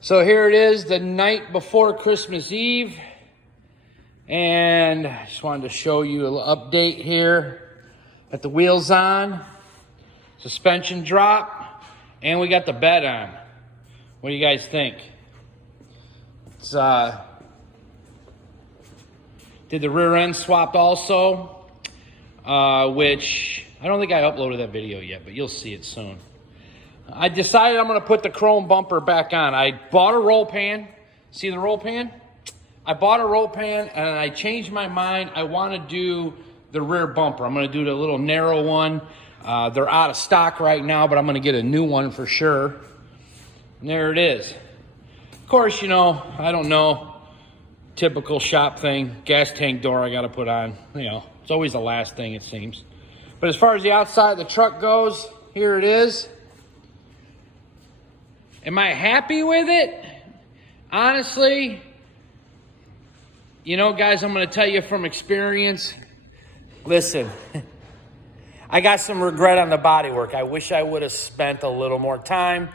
So here it is, the night before Christmas Eve. And I just wanted to show you a little update here. Got the wheels on, suspension drop, and we got the bed on. What do you guys think? It's did the rear end swapped also, which I don't think I uploaded that video yet, but you'll see it soon. I decided I'm going to put the chrome bumper back on. I bought a roll pan. See the roll pan? I bought a roll pan and I changed my mind. I want to do the rear bumper. I'm going to do the little narrow one. They're out of stock right now, but I'm going to get a new one for sure. And there it is. Of course, you know, I don't know. Typical shop thing. Gas tank door I got to put on. You know, it's always the last thing it seems. But as far as the outside of the truck goes, here it is. Am I happy with it? Honestly, you know, guys, I'm going to tell you from experience. Listen, I got some regret on the bodywork. I wish I would have spent a little more time.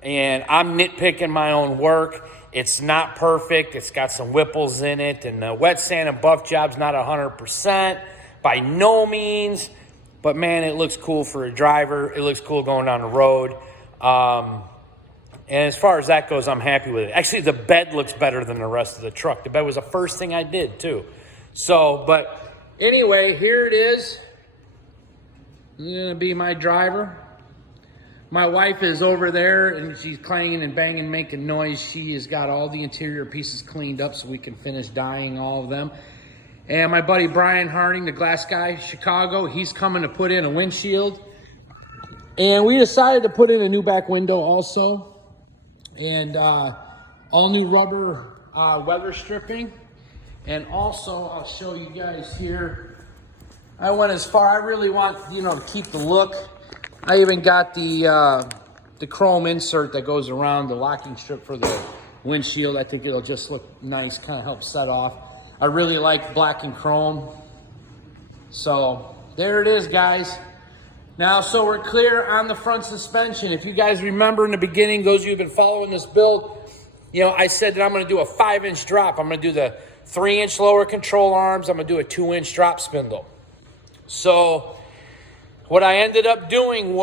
And I'm nitpicking my own work. It's not perfect. It's got some whipples in it. And the wet sand and buff job's not 100%. By no means. But, man, it looks cool for a driver. It looks cool going down the road. And as far as that goes, I'm happy with it. Actually, the bed looks better than the rest of the truck. The bed was the first thing I did, too. So, but anyway, here it is. This is going to be my driver. My wife is over there, and she's clanging and banging, making noise. She has got all the interior pieces cleaned up so we can finish dyeing all of them. And my buddy Brian Harding, the glass guy, Chicago, he's coming to put in a windshield. And we decided to put in a new back window also. And all new rubber weather stripping. And also, I'll show you guys here. I went as far, I really want, you know, to keep the look. I even got the chrome insert that goes around the locking strip for the windshield. I think it'll just look nice, kind of help set off. I really like black and chrome. So there it is, guys. Now, so we're clear on the front suspension. If you guys remember in the beginning, those of you who've been following this build, you know, I said that I'm going to do a 5-inch drop. I'm going to do the 3-inch lower control arms. I'm going to do a 2-inch drop spindle. So what I ended up doing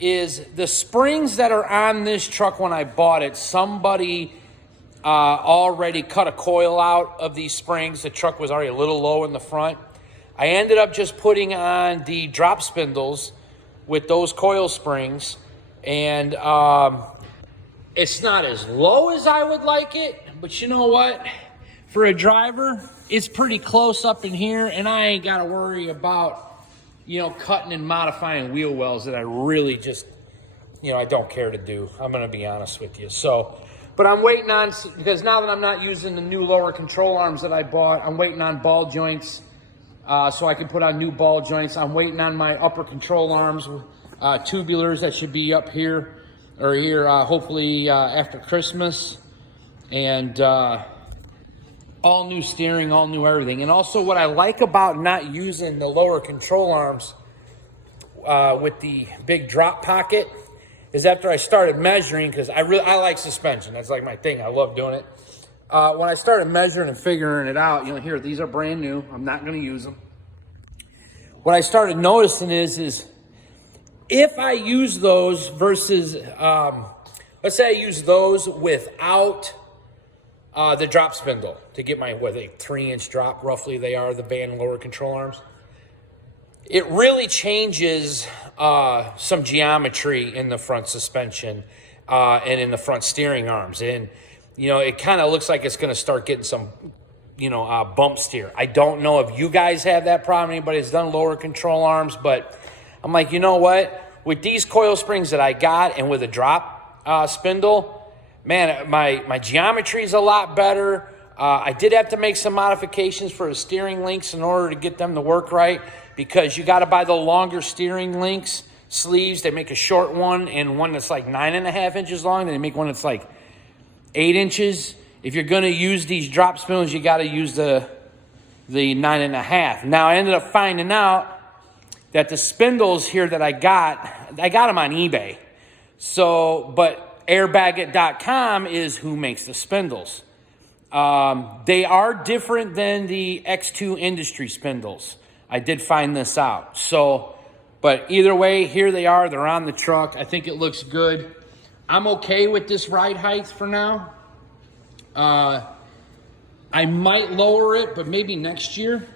is the springs that are on this truck when I bought it, somebody already cut a coil out of these springs. The truck was already a little low in the front. I ended up just putting on the drop spindles with those coil springs. And it's not as low as I would like it, but you know what? For a driver, it's pretty close up in here, and I ain't got to worry about, you know, cutting and modifying wheel wells that I really just, you know, I don't care to do. I'm going to be honest with you. So, but I'm waiting on, because now that I'm not using the new lower control arms that I bought, I'm waiting on ball joints so I can put on new ball joints. I'm waiting on my upper control arms, tubulars that should be up here, or here hopefully after Christmas. And all new steering, all new everything. And also what I like about not using the lower control arms with the big drop pocket is after I started measuring, because I like suspension. That's like my thing. I love doing it. When I started measuring and figuring it out, you know, here, these are brand new. I'm not going to use them. What I started noticing is if I use those versus, let's say I use those without the drop spindle to get my, 3-inch drop, roughly they are, the band lower control arms. It really changes some geometry in the front suspension and in the front steering arms. And, you know, it kind of looks like it's going to start getting some, you know, bump steer. I don't know if you guys have that problem. Anybody has done lower control arms, but I'm like, you know what? With these coil springs that I got and with a drop spindle, man, my geometry is a lot better. I did have to make some modifications for the steering links in order to get them to work right, because you got to buy the longer steering links, sleeves. They make a short one and one that's like 9.5 inches long. They make one that's like 8 inches. If you're going to use these drop spindles, you got to use the 9.5. Now, I ended up finding out that the spindles here that I got them on eBay. So, but Airbagit.com is who makes the spindles. They are different than the X2 Industry spindles. I did find this out. So, but either way, here they are. They're on the truck. I think it looks good. I'm okay with this ride height for now. I might lower it, but maybe next year.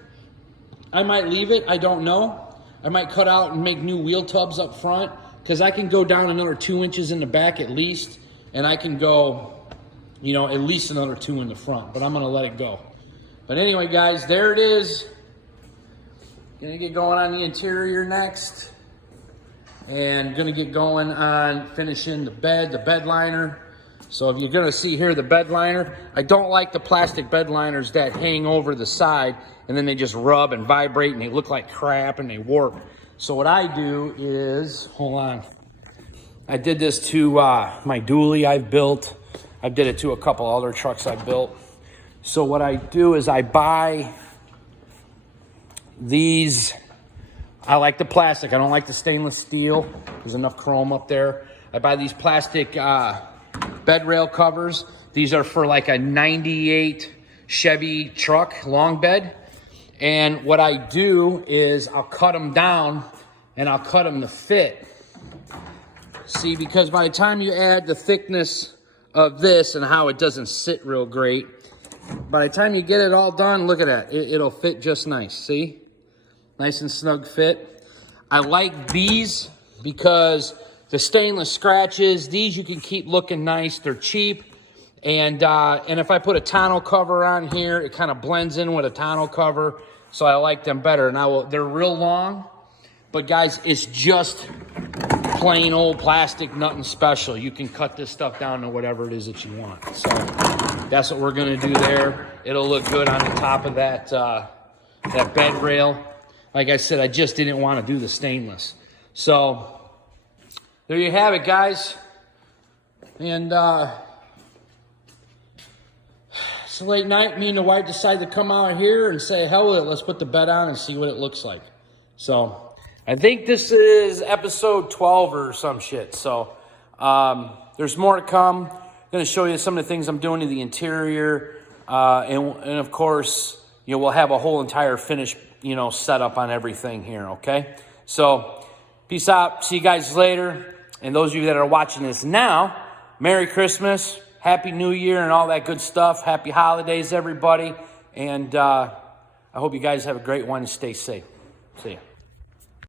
I might leave it. I don't know. I might cut out and make new wheel tubs up front, because I can go down another 2 inches in the back at least, and I can go, you know, at least another 2 in the front, but I'm going to let it go. But anyway, guys, there it is. Going to get going on the interior next, and going to get going on finishing the bed liner. So if you're going to see here the bed liner, I don't like the plastic bed liners that hang over the side and then they just rub and vibrate and they look like crap and they warp. So what I do is, hold on. I did this to my dually I've built. I did it to a couple other trucks I built. So what I do is I buy these. I like the plastic. I don't like the stainless steel. There's enough chrome up there. I buy these plastic bed rail covers. These are for like a 98 Chevy truck, long bed. And what I do is I'll cut them down and I'll cut them to fit. See, because by the time you add the thickness of this and how it doesn't sit real great, by the time you get it all done, look at that. It'll fit just nice, see? Nice and snug fit. I like these because the stainless scratches, these you can keep looking nice. They're cheap. And if I put a tonneau cover on here, it kind of blends in with a tonneau cover. So I like them better. Now, they're real long, but guys, it's just plain old plastic, nothing special. You can cut this stuff down to whatever it is that you want. So that's what we're gonna do there. It'll look good on the top of that, that bed rail. Like I said, I just didn't want to do the stainless. So there you have it, guys. And it's a late night. Me and the wife decided to come out here and say, hell with it. Let's put the bed on and see what it looks like. So I think this is episode 12 or some shit. So there's more to come. I'm going to show you some of the things I'm doing to the interior. And of course, you know, we'll have a whole entire finish, you know, setup on everything here, okay? So peace out. See you guys later. And those of you that are watching this now, Merry Christmas, Happy New Year, and all that good stuff. Happy holidays, everybody. And I hope you guys have a great one and stay safe. See ya.